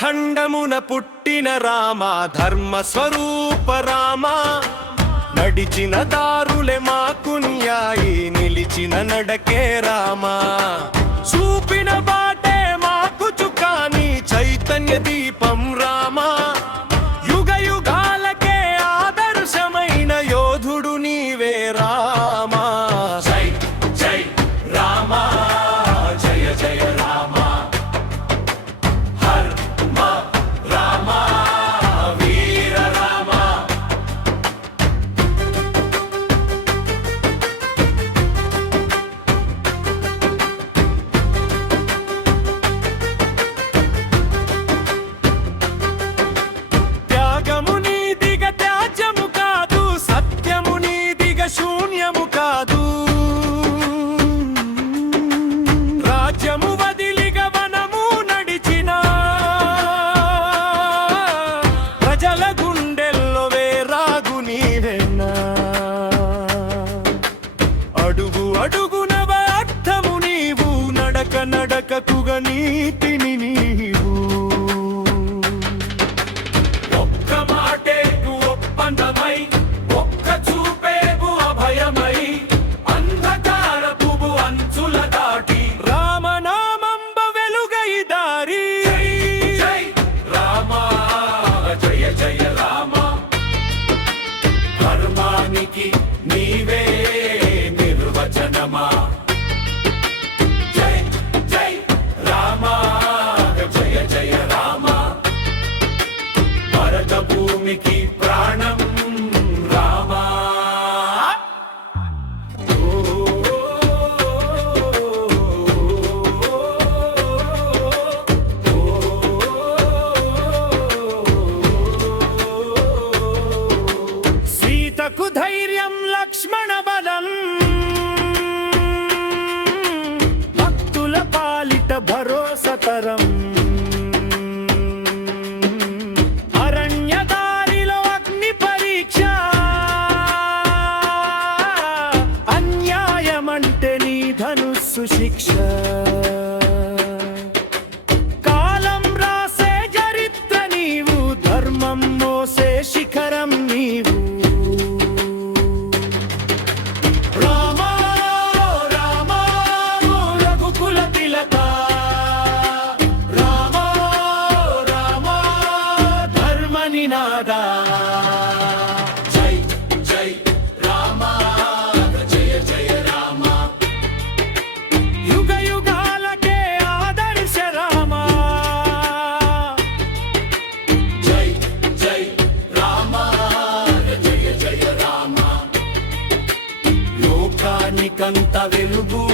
ఖండమున పుట్టిన రామ, ధర్మ స్వరూప రామ. నడిచిన దారులే మాకు న్యాయి, నిలిచిన నడకే రామ. చూపిన బాటే మాకు చుకాని, చైతన్య దీపం రామ. యుగ యుగాలకే ఆదర్శమైన యోధుడు నీవే రామ. జై జై రామ, జయ జయ రామ. హర్ మా రామ, వీర రామ. త్యాగము నీదిగ త్యాజ్యము కాదు, సత్యము నీదిగ శూన్యము కాదు. రాజ్యము వదిలిగ వనము నడిచిన ప్రజల గుండెల్లో వేరాగు నీవెన్నా. అడుగు అడుగున అర్థము నీవు, నడక నడకకుగ నీతిని నీవు. ఒక్క మాటేకు ఒప్పందమై, ఒక్క చూపేకు అభయమై, అంధకారపు అంచుల దాటి రామనామంబ వెలుగై దారి. జై రామ, జయ జయ రామ. ధర్మానికి నీవే నిర్వచనమా. జై జై రామ, జయ జయ రామ. భరత భూమికి ప్రాణం రామ. సీతకు ధైర్యం, లక్ష్మణ బలం. భక్తుల పాలిట భరోసతరం. అరణ్యదారిలో అగ్ని పరీక్ష, అన్యాయమంటే నీ ధనుస్సు శిక్ష. కాలం రాసే చరిత్ర నీవు, ధర్మం మోసే శిఖరం నీవు. రామ రామ, రఘుకుల తిలక. రామ రామ, ధర్మ నినాద. జై జై రామ, జయ జయ రామ. యుగ యుగాలకే ఆదర్శ రామ. జై జై రామ, జయ జయ రామ. లోకానికంత వెలుగు